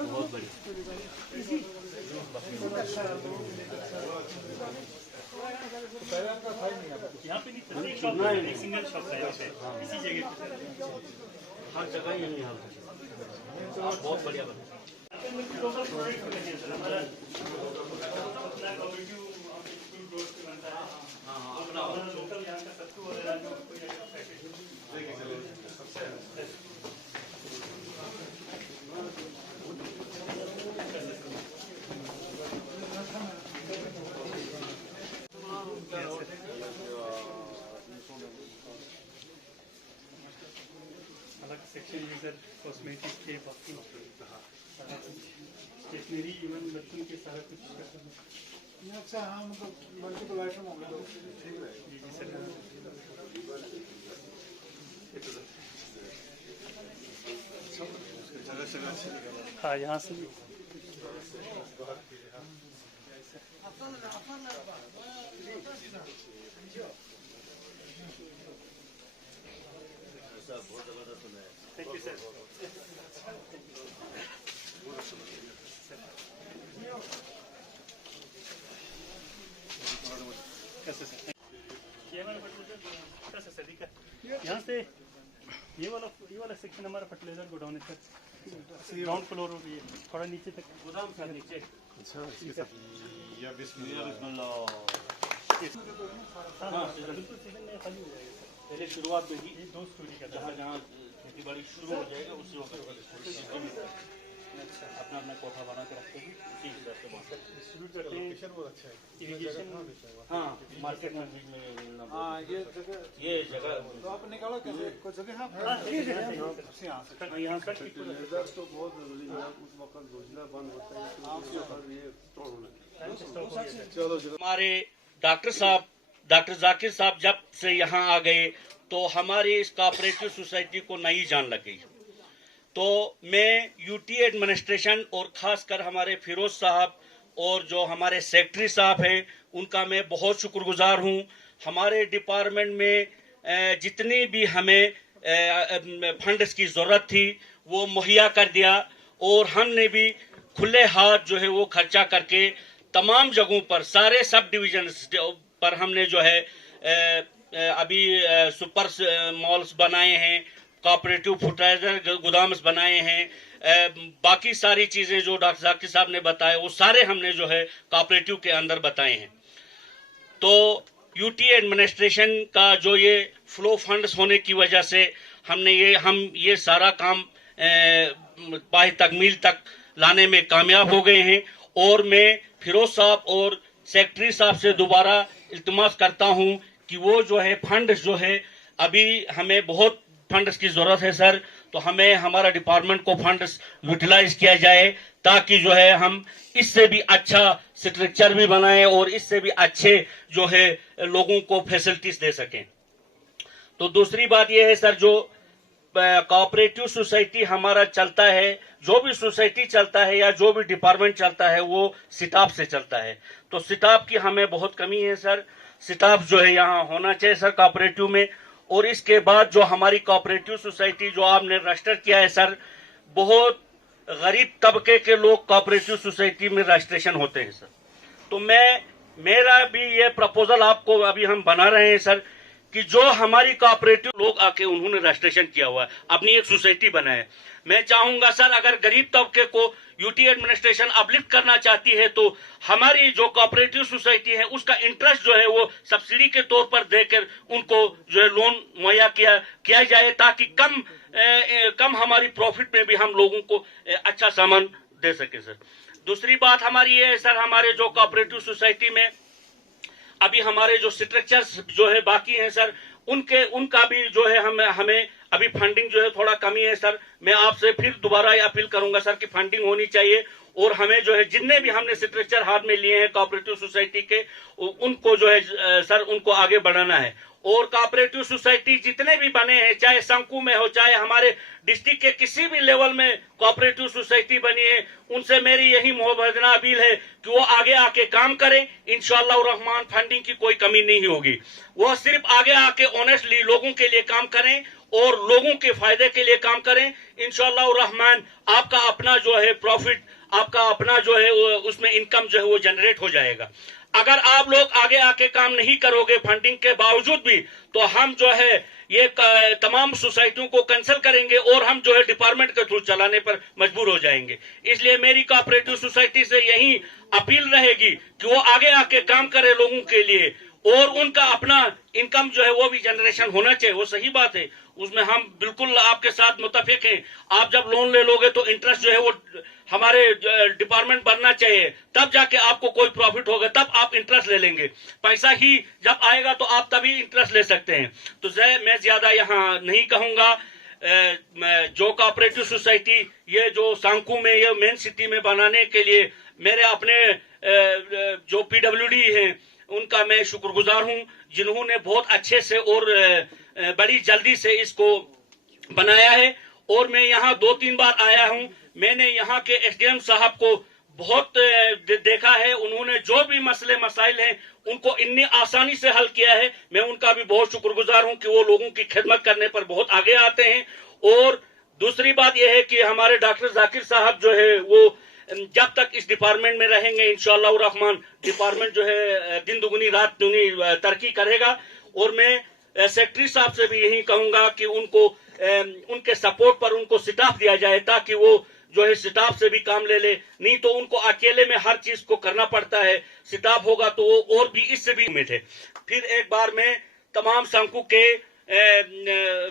बहुत बढ़िया। यहाँ पे नहीं शॉप है, एक सिंगल शॉप है यहाँ पे, इसी जगह पे हर जगह यही हाल है। बहुत बढ़िया बना। लोकल प्रोडक्ट लगे सर, हमारा अपना कोऑपरेटिव ग्रोथ पे बनता है। अपना लोकल यहाँ का सत्तू वगैरह जो कोई पैकेज अलग सेक्शन में सर कॉस्मेटिक्स के बाकी स्टेशनरी इवन बच्चों के सारा कुछ अच्छा। हाँ मतलब मल्टीपल आइटम होंगे तो ठीक रहेगा। जी सर। हाँ यहाँ से थैंक यू सर। कैसे सर? ये हमारा फर्टिलाइजर कैसे सर? ठीक है। यहाँ से ये वाला सेक्शन हमारा फर्टिलाइजर गोडाउन है सर। ग्राउंड फ्लोर हो रही है, थोड़ा नीचे तक गोदाम सर नीचे। अच्छा या बिस्मिल्लाह। हाँ बिल्कुल सीजन में खाली हो जाएगा सर। पहले शुरुआत में ही 2 स्टोरी का जहाँ खेती बाड़ी शुरू हो जाएगा उसी वक्त अपना अपना कोठा बना के रखते हैं, उसी हिसाब से वहाँ डिस्ट्रीब्यूट करते हैं। वो अच्छा है इरिगेशन। हाँ मार्केट में हाँ ये जगह तो आप निकालो कैसे कुछ जगह। हाँ यहाँ तक तो बहुत जरूरी है। उस वक्त योजना बंद होता है ये चलो। हमारे डॉक्टर जाकिर साहब जब से यहाँ आ गए तो हमारी इस कोऑपरेटिव सोसाइटी को नई जान लग गई। तो मैं यूटी एडमिनिस्ट्रेशन और खासकर हमारे फिरोज साहब और जो हमारे सेक्रेटरी साहब हैं उनका मैं बहुत शुक्रगुजार हूँ। हमारे डिपार्टमेंट में जितनी भी हमें फंड्स की ज़रूरत थी वो मुहैया कर दिया और हमने भी खुले हाथ जो है वो खर्चा करके तमाम जगहों पर सारे सब डिवीजन पर हमने जो है अभी सुपर मॉल्स बनाए हैं, कोऑपरेटिव फर्टिलाइजर गोदाम्स बनाए हैं, बाकी सारी चीज़ें जो डॉक्टर जाकिर साहब ने बताए वो सारे हमने जो है कोऑपरेटिव के अंदर बताए हैं। तो यूटी एडमिनिस्ट्रेशन का जो ये फ्लो फंड्स होने की वजह से हम ये सारा काम पाए तकमील तक लाने में कामयाब हो गए हैं। और मैं फिरोज साहब और सेक्रेटरी साहब से दोबारा इल्तिमास करता हूं कि वो जो है फंड्स जो है अभी हमें बहुत फंड्स की जरूरत है सर, तो हमें हमारा डिपार्टमेंट को फंड्स यूटिलाइज किया जाए ताकि जो है हम इससे भी अच्छा स्ट्रक्चर भी बनाएं और इससे भी अच्छे जो है लोगों को फैसिलिटीज दे सकें। तो दूसरी बात यह है सर, जो कोऑपरेटिव सोसाइटी हमारा चलता है, जो भी सोसाइटी चलता है या जो भी डिपार्टमेंट चलता है वो स्टाफ से चलता है। तो स्टाफ की हमें बहुत कमी है सर। स्टाफ जो है यहाँ होना चाहिए सर कोऑपरेटिव में। और इसके बाद जो हमारी कोऑपरेटिव सोसाइटी जो आपने रजिस्टर किया है सर, बहुत गरीब तबके के लोग कोऑपरेटिव सोसाइटी में रजिस्ट्रेशन होते हैं सर। तो मेरा भी ये प्रपोजल आपको अभी हम बना रहे हैं सर कि जो हमारी कोऑपरेटिव लोग आके उन्होंने रजिस्ट्रेशन किया हुआ है, अपनी एक सोसाइटी बनाए। मैं चाहूंगा सर अगर गरीब तबके को यूटी एडमिनिस्ट्रेशन अपलिफ्ट करना चाहती है तो हमारी जो कोऑपरेटिव सोसाइटी है उसका इंटरेस्ट जो है वो सब्सिडी के तौर पर देकर उनको जो है लोन मुहैया किया जाए ताकि कम हमारी प्रॉफिट में भी हम लोगों को अच्छा सामान दे सके सर। दूसरी बात हमारी ये है सर, हमारे जो कोऑपरेटिव सोसाइटी में अभी हमारे जो स्ट्रक्चर्स जो है बाकी हैं सर, उनका भी जो है हमें अभी फंडिंग जो है थोड़ा कमी है सर। मैं आपसे फिर दोबारा ये अपील करूंगा सर कि फंडिंग होनी चाहिए, और हमें जो है जितने भी हमने स्ट्रक्चर हाथ में लिए हैं कोऑपरेटिव सोसाइटी के, उनको जो है सर उनको आगे बढ़ाना है। और कोऑपरेटिव सोसाइटी जितने भी बने हैं, चाहे शंकु में हो, चाहे हमारे डिस्ट्रिक्ट के किसी भी लेवल में कोऑपरेटिव सोसाइटी बनी है, उनसे मेरी यही मोहब्बतना अपील है कि वो आगे आके काम करें। इंशाअल्लाह रहमान फंडिंग की कोई कमी नहीं होगी। वो सिर्फ आगे आके ऑनेस्टली लोगों के लिए काम करें और लोगों के फायदे के लिए काम करें। इंशाअल्लाह रहमान आपका अपना जो है प्रॉफिट, आपका अपना जो है उसमें इनकम जो है वो जनरेट हो जाएगा। अगर आप लोग आगे आके काम नहीं करोगे फंडिंग के बावजूद भी, तो हम जो है ये तमाम सोसाइटियों को कैंसिल करेंगे और हम जो है डिपार्टमेंट के थ्रू चलाने पर मजबूर हो जाएंगे। इसलिए मेरी कोऑपरेटिव सोसाइटी से यही अपील रहेगी कि वो आगे आके काम करे लोगों के लिए, और उनका अपना इनकम जो है वो भी जनरेशन होना चाहिए। वो सही बात है, उसमें हम बिल्कुल आपके साथ मुत्तफिक हैं। आप जब लोन ले लोगे तो इंटरेस्ट जो है वो हमारे डिपार्टमेंट बनना चाहिए, तब जाके आपको कोई प्रॉफिट होगा, तब आप इंटरेस्ट ले लेंगे। पैसा ही जब आएगा तो आप तभी इंटरेस्ट ले सकते हैं। तो मैं ज्यादा यहाँ नहीं कहूंगा। जो कोऑपरेटिव सोसाइटी ये जो सांकू में या मेन सिटी में बनाने के लिए मेरे अपने जो PWD हैं उनका मैं शुक्रगुजार हूं, जिन्होंने बहुत अच्छे से और बड़ी जल्दी से इसको बनाया है। और मैं यहाँ 2-3 बार आया हूँ, मैंने यहाँ के SDM साहब को बहुत देखा है। उन्होंने जो भी मसले मसाइल हैं उनको इतनी आसानी से हल किया है। मैं उनका भी बहुत शुक्रगुजार हूँ कि वो लोगों की खिदमत करने पर बहुत आगे आते हैं। और दूसरी बात यह है कि हमारे डॉक्टर जाकिर साहब जो है वो जब तक इस डिपार्टमेंट में रहेंगे इंशाअल्लाह रहमान डिपार्टमेंट जो है दिन दुगुनी रात दुगुनी तरक्की करेगा। और मैं सेक्रेटरी साहब से भी यही कहूंगा कि उनको उनके सपोर्ट पर उनको स्टाफ दिया जाए, ताकि वो जो है स्टाफ से भी काम ले ले। नहीं तो उनको अकेले में हर चीज को करना पड़ता है, स्टाफ होगा तो वो और भी इससे भी उम्मीद है। फिर एक बार मैं तमाम शंकु के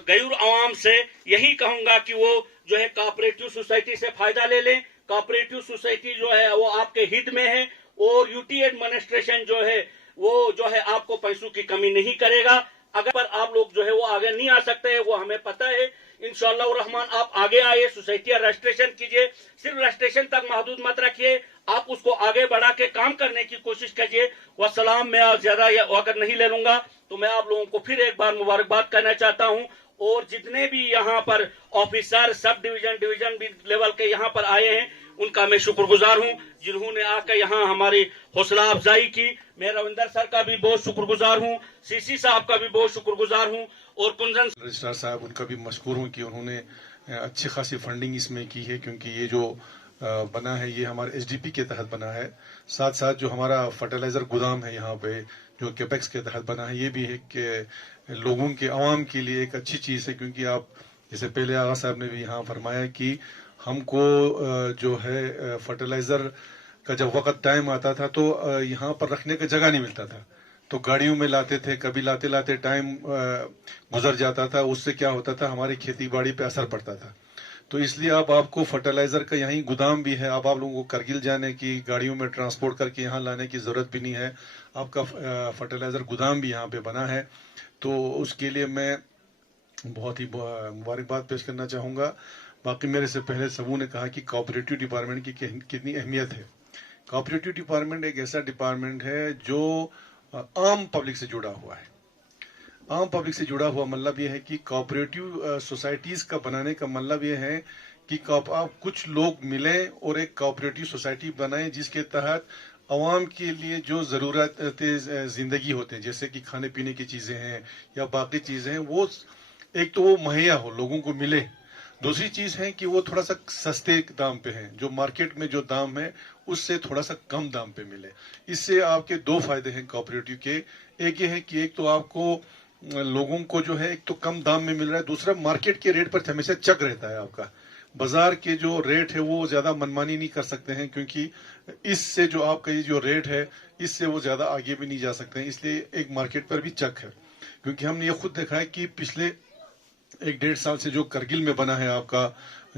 गयूर आवाम से यही कहूंगा कि वो जो है कोऑपरेटिव सोसाइटी से फायदा ले लें। कोऑपरेटिव सोसाइटी जो है वो आपके हित में है, और यूटी एडमिनिस्ट्रेशन जो है वो जो है आपको पैसों की कमी नहीं करेगा। अगर पर आप लोग जो है वो आगे नहीं आ सकते हैं, वो हमें पता है। इंशाअल्लाह रहमान आप आगे आइए, सोसाइटी रजिस्ट्रेशन कीजिए, सिर्फ रजिस्ट्रेशन तक महदूद मत रखिए, आप उसको आगे बढ़ा के काम करने की कोशिश कीजिए। वसलाम। मैं ज्यादा अगर नहीं ले लूंगा तो मैं आप लोगों को फिर एक बार मुबारकबाद करना चाहता हूँ। और जितने भी यहाँ पर ऑफिसर सब डिवीजन भी लेवल के यहाँ पर आए हैं उनका मैं शुक्रगुजार हूँ, जिन्होंने आकर यहाँ हमारी हौसला अफजाई की। मैं रविंदर सर का भी बहुत शुक्रगुजार हूँ, CC साहब का भी बहुत शुक्रगुजार हूँ, और कुंजन रजिस्ट्रार साहब उनका भी मशकूर हूँ कि उन्होंने अच्छी खासी फंडिंग इसमें की है, क्योंकि ये जो बना है ये हमारे SDP के तहत बना है। साथ साथ जो हमारा फर्टिलाइजर गोदाम है यहाँ पे जो कैपेक्स के तहत बना है, ये भी है कि लोगों के आवाम के लिए एक अच्छी चीज़ है। क्योंकि आप जैसे पहले आगा साहब ने भी यहाँ फरमाया कि हमको जो है फर्टिलाइजर का जब वक्त टाइम आता था तो यहाँ पर रखने का जगह नहीं मिलता था, तो गाड़ियों में लाते थे, कभी लाते लाते टाइम गुजर जाता था। उससे क्या होता था, हमारी खेती बाड़ी पे असर पड़ता था। तो इसलिए अब आपको फर्टिलाइजर का यहीं गोदाम भी है। अब आप लोगों को करगिल जाने की, गाड़ियों में ट्रांसपोर्ट करके यहाँ लाने की जरूरत भी नहीं है। आपका फर्टिलाइजर गोदाम भी यहाँ पे बना है। तो उसके लिए मैं बहुत ही मुबारकबाद पेश करना चाहूँगा। बाकी मेरे से पहले सबू ने कहा कि कोऑपरेटिव डिपार्टमेंट की कितनी अहमियत है। कोऑपरेटिव डिपार्टमेंट एक ऐसा डिपार्टमेंट है जो आम पब्लिक से जुड़ा हुआ है। आम पब्लिक से जुड़ा हुआ मतलब यह है कि कोऑपरेटिव सोसाइटीज का बनाने का मतलब यह है कि आप कुछ लोग मिलें और एक कोऑपरेटिव सोसाइटी बनाएं, जिसके तहत आवाम के लिए जो ज़रूरतें ज़िंदगी होते हैं, जैसे कि खाने पीने की चीज़ें हैं या बाकी चीज़ें हैं, वो एक तो वो मुहैया हो, लोगों को मिले। दूसरी चीज़ है कि वो थोड़ा सा सस्ते दाम पे है, जो मार्केट में जो दाम है उससे थोड़ा सा कम दाम पे मिले। इससे आपके दो फायदे हैं कोऑपरेटिव के। एक ये है कि एक तो आपको लोगों को जो है एक तो कम दाम में मिल रहा है, दूसरा मार्केट के रेट पर हमेशा चक रहता है। आपका बाजार के जो रेट है वो ज्यादा मनमानी नहीं कर सकते हैं, क्योंकि इससे जो आपका ये जो रेट है इससे वो ज्यादा आगे भी नहीं जा सकते हैं। इसलिए एक मार्केट पर भी चक है। क्योंकि हमने ये खुद देखा है कि पिछले 1-1.5 साल से जो करगिल में बना है आपका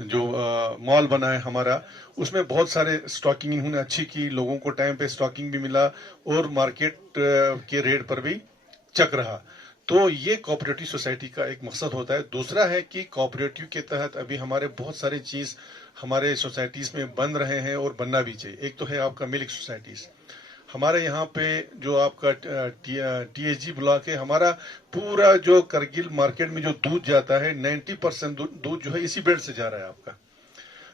जो मॉल बना है हमारा, उसमें बहुत सारे स्टॉकिंग इन्होंने अच्छी की, लोगों को टाइम पे स्टॉकिंग भी मिला और मार्केट के रेट पर भी चक रहा। तो ये कोऑपरेटिव सोसाइटी का एक मकसद होता है। दूसरा है कि कोऑपरेटिव के तहत अभी हमारे बहुत सारे चीज हमारे सोसाइटीज में बन रहे हैं और बनना भी चाहिए। एक तो है आपका मिल्क सोसाइटीज। हमारे यहाँ पे जो आपका TSG ब्लॉक है, हमारा पूरा जो करगिल मार्केट में जो दूध जाता है 90% दूध जो है इसी बेल्ट से जा रहा है आपका।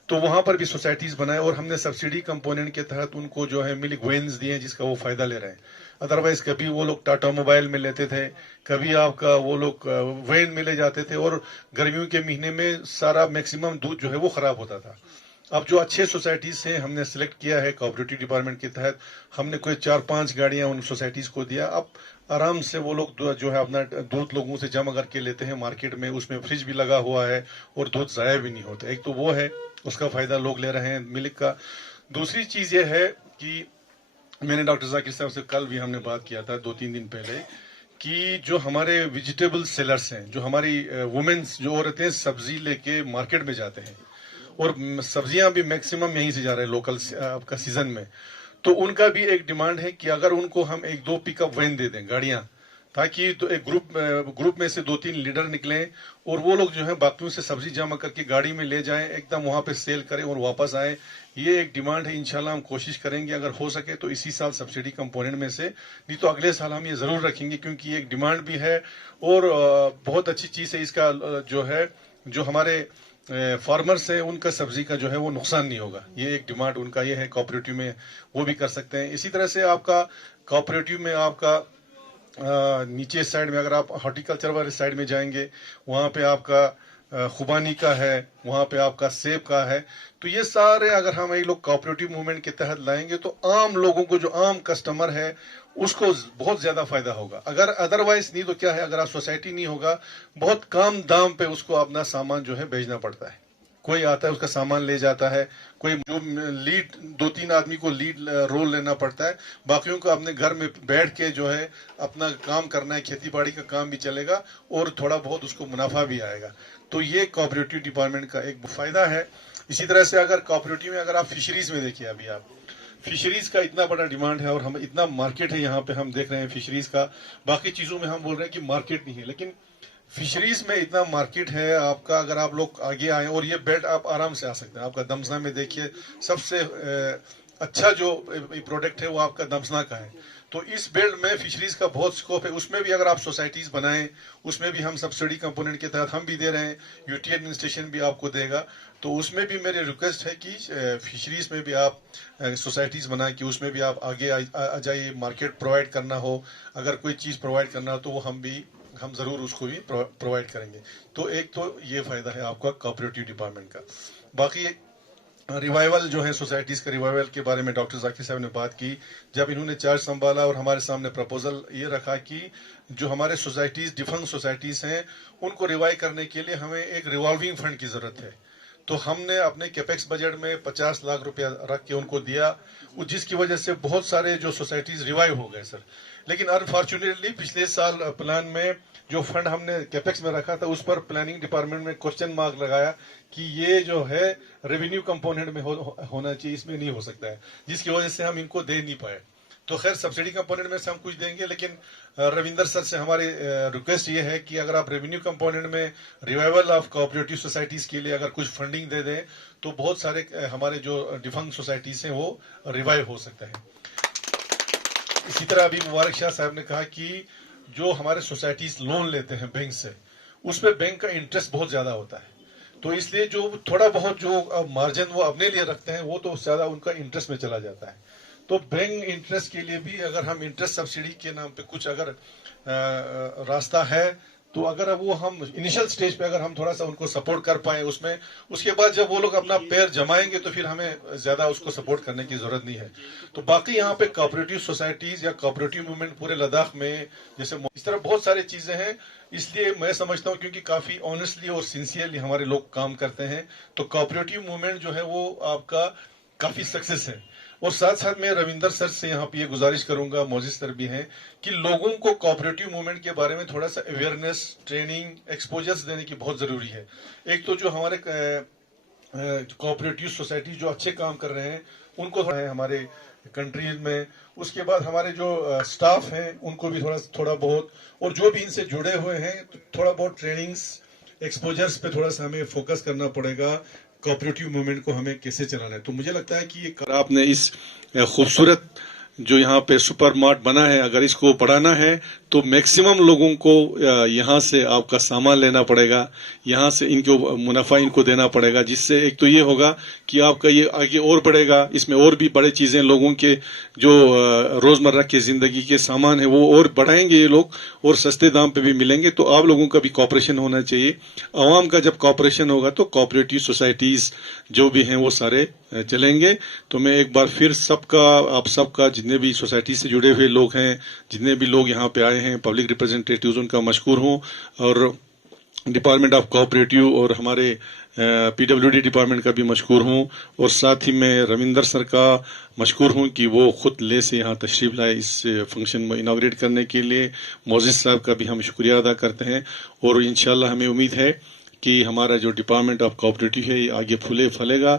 तो वहां पर भी सोसाइटीज बनाए और हमने सब्सिडी कंपोनेंट के तहत उनको जो है मिल्क वेन्स दिए हैं जिसका वो फायदा ले रहे हैं। अदरवाइज कभी वो लोग टाटा मोबाइल में लेते थे, कभी आपका वो लोग वेन में ले जाते थे और गर्मियों के महीने में सारा मैक्सिमम दूध जो है वो खराब होता था। अब जो अच्छे सोसाइटीज से हमने सिलेक्ट किया है कोऑपरेटिव डिपार्टमेंट के तहत, हमने कोई 4-5 गाड़ियां उन सोसाइटीज को दिया। अब आराम से वो लोग जो है अपना दूध लोगों से जमा करके लेते हैं मार्केट में, उसमें फ्रिज भी लगा हुआ है और दूध जाया भी नहीं होता। एक तो वो है, उसका फायदा लोग ले रहे हैं मिल्क का। दूसरी चीज ये है कि मैंने डॉक्टर जाकिर साहब से कल भी हमने बात किया था 2-3 दिन पहले कि जो हमारे वेजिटेबल सेलर्स हैं, जो हमारी वुमेन्स जो औरतें सब्जी लेके मार्केट में जाते हैं और सब्जियां भी मैक्सिमम यहीं से जा रहे हैं लोकल आपका सीजन में, तो उनका भी एक डिमांड है कि अगर उनको हम 1-2 पिकअप वैन दे दें गाड़ियां, ताकि तो एक ग्रुप में से 2-3 लीडर निकलें और वो लोग जो है बाकियों से सब्जी जमा करके गाड़ी में ले जाएं, एकदम वहां पे सेल करें और वापस आए। ये एक डिमांड है। इंशाल्लाह हम कोशिश करेंगे अगर हो सके तो इसी साल सब्सिडी कंपोनेंट में से, नहीं तो अगले साल हम ये जरूर रखेंगे क्योंकि ये एक डिमांड भी है और बहुत अच्छी चीज है। इसका जो है जो हमारे फार्मर्स है उनका सब्जी का जो है वो नुकसान नहीं होगा। ये एक डिमांड उनका ये है। कोऑपरेटिव में वो भी कर सकते हैं। इसी तरह से आपका कोऑपरेटिव में आपका नीचे साइड में अगर आप हॉर्टिकल्चर वाले साइड में जाएंगे, वहां पे आपका खुबानी का है, वहां पे आपका सेब का है। तो ये सारे अगर हम ये लोग कोऑपरेटिव मूवमेंट के तहत लाएंगे तो आम लोगों को, जो आम कस्टमर है, उसको बहुत ज्यादा फायदा होगा। अगर अदरवाइज नहीं तो क्या है, अगर आप सोसाइटी नहीं होगा, बहुत कम दाम पे उसको अपना सामान जो है बेचना पड़ता है। कोई आता है उसका सामान ले जाता है, कोई जो लीड 2-3 आदमी को लीड रोल लेना पड़ता है, बाकियों को अपने घर में बैठ के जो है अपना काम करना है, खेती बाड़ी का काम भी चलेगा और थोड़ा बहुत उसको मुनाफा भी आएगा। तो ये कोऑपरेटिव डिपार्टमेंट का एक फायदा है। इसी तरह से अगर कोऑपरेटिव में अगर आप फिशरीज में देखिए, अभी आप फिशरीज का इतना बड़ा डिमांड है और हम इतना मार्केट है यहाँ पे, हम देख रहे हैं फिशरीज का। बाकी चीजों में हम बोल रहे हैं कि मार्केट नहीं है, लेकिन फिशरीज में इतना मार्केट है आपका। अगर आप लोग आगे आए और ये बेल्ट आप आराम से आ सकते हैं। आपका दमसना में देखिए सबसे अच्छा जो प्रोडक्ट है वो आपका दमसना का है। तो इस बेल्ट में फिशरीज का बहुत स्कोप है। उसमें भी अगर आप सोसाइटीज बनाएं, उसमें भी हम सब्सिडी कंपोनेंट के तहत हम भी दे रहे हैं, यूटी एडमिनिस्ट्रेशन भी आपको देगा। तो उसमें भी मेरी रिक्वेस्ट है कि फिशरीज में भी आप सोसाइटीज बनाएं कि उसमें भी आप आगे आ जाइए। मार्केट प्रोवाइड करना हो, अगर कोई चीज प्रोवाइड करना हो तो वो हम जरूर उसको भी प्रोवाइड करेंगे। तो एक तो ये फायदा है आपका कोऑपरेटिव डिपार्टमेंट का। बाकी रिवाइवल जो है सोसाइटीज का, रिवाइवल के बारे में डॉक्टर जाकिर साहब ने बात की। जब इन्होंने चार्ज संभाला और हमारे सामने प्रपोजल ये रखा कि जो हमारे सोसाइटीज डिफंक्ट सोसाइटीज हैं उनको रिवाइव करने के लिए हमें एक रिवॉल्विंग फंड की जरूरत है। तो हमने अपने कैपेक्स बजट में 50 लाख रुपया रख के उनको दिया, जिसकी वजह से बहुत सारे जो सोसाइटीज रिवाइव हो गए सर। लेकिन अनफॉर्चुनेटली पिछले साल प्लान में जो फंड हमने कैपेक्स में रखा था उस पर प्लानिंग डिपार्टमेंट में क्वेश्चन मार्क लगाया कि ये जो है रेवेन्यू कंपोनेंट में होना चाहिए, इसमें नहीं हो सकता है, जिसकी वजह से हम इनको दे नहीं पाए। तो खैर सब्सिडी कंपोनेंट में से हम कुछ देंगे, लेकिन रविंदर सर से हमारी रिक्वेस्ट ये है कि अगर आप रेवेन्यू कंपोनेंट में रिवाइवल ऑफ कोऑपरेटिव सोसाइटीज के लिए अगर कुछ फंडिंग दे दें तो बहुत सारे हमारे जो डिफंक्ट सोसाइटीज हैं वो रिवाइव हो सकता है। इसी तरह अभी मुबारक शाह साहब ने कहा कि जो हमारे सोसाइटीज लोन लेते हैं बैंक से, उसमें बैंक का इंटरेस्ट बहुत ज्यादा होता है। तो इसलिए जो थोड़ा बहुत जो मार्जिन वो अपने लिए रखते हैं वो तो ज्यादा उनका इंटरेस्ट में चला जाता है। तो बैंक इंटरेस्ट के लिए भी अगर हम इंटरेस्ट सब्सिडी के नाम पे कुछ अगर रास्ता है तो अगर वो हम इनिशियल स्टेज पे अगर हम थोड़ा सा उनको सपोर्ट कर पाए उसमें, उसके बाद जब वो लोग अपना पैर जमाएंगे तो फिर हमें ज्यादा उसको सपोर्ट करने की जरूरत नहीं है। तो बाकी यहाँ पे कोऑपरेटिव सोसाइटीज या कोऑपरेटिव मूवमेंट पूरे लद्दाख में जैसे इस तरह बहुत सारी चीजें हैं। इसलिए मैं समझता हूँ क्योंकि काफी ऑनेस्टली और सिंसियरली हमारे लोग काम करते हैं, तो कोऑपरेटिव मूवमेंट जो है वो आपका काफी सक्सेस है। और साथ साथ मैं रविंदर सर से यहाँ पे ये गुजारिश करूंगा, मोजिज सर भी हैं, कि लोगों को कोऑपरेटिव मूवमेंट के बारे में थोड़ा सा अवेयरनेस, ट्रेनिंग, एक्सपोजर्स देने की बहुत जरूरी है। एक तो जो हमारे कोऑपरेटिव सोसाइटी जो अच्छे काम कर रहे हैं उनको हमारे कंट्रीज में। उसके बाद हमारे जो स्टाफ हैं उनको भी थोड़ा बहुत, और जो भी इनसे जुड़े हुए हैं थोड़ा बहुत ट्रेनिंग्स एक्सपोजर्स पे थोड़ा सा हमें फोकस करना पड़ेगा। कोऑपरेटिव मूवमेंट को हमें कैसे चलाना है, तो मुझे लगता है कि ये आपने इस खूबसूरत जो यहाँ पे सुपर मार्ट बना है, अगर इसको बढ़ाना है तो मैक्सिमम लोगों को यहाँ से आपका सामान लेना पड़ेगा, यहाँ से इनको मुनाफा इनको देना पड़ेगा, जिससे एक तो ये होगा कि आपका ये आगे और बढ़ेगा। इसमें और भी बड़े चीजें लोगों के जो रोजमर्रा की जिंदगी के सामान है वो और बढ़ाएंगे ये लोग, और सस्ते दाम पे भी मिलेंगे। तो आप लोगों का भी कॉपरेशन होना चाहिए। आवाम का जब कॉपरेशन होगा तो कोऑपरेटिव सोसाइटीज जो भी हैं वो सारे चलेंगे। तो मैं एक बार फिर आप सबका जितने भी सोसाइटी से जुड़े हुए लोग हैं, जितने भी लोग यहाँ पे आए हैं, पब्लिक रिप्रेजेंटेटिव्स, उनका मशकूर हूँ, और डिपार्टमेंट ऑफ कोऑपरेटिव और हमारे पीडब्ल्यूडी डिपार्टमेंट का भी मशकूर हूँ, और साथ ही मैं रविंदर सर का मशकूर हूँ कि वो खुद ले से यहाँ तशरीफ लाए इस फंक्शन में इनाग्रेट करने के लिए। मोजिज साहब का भी हम शुक्रिया अदा करते हैं, और इंशाल्लाह हमें उम्मीद है कि हमारा जो डिपार्टमेंट ऑफ कोऑपरेटिव है ये आगे फूले फलेगा।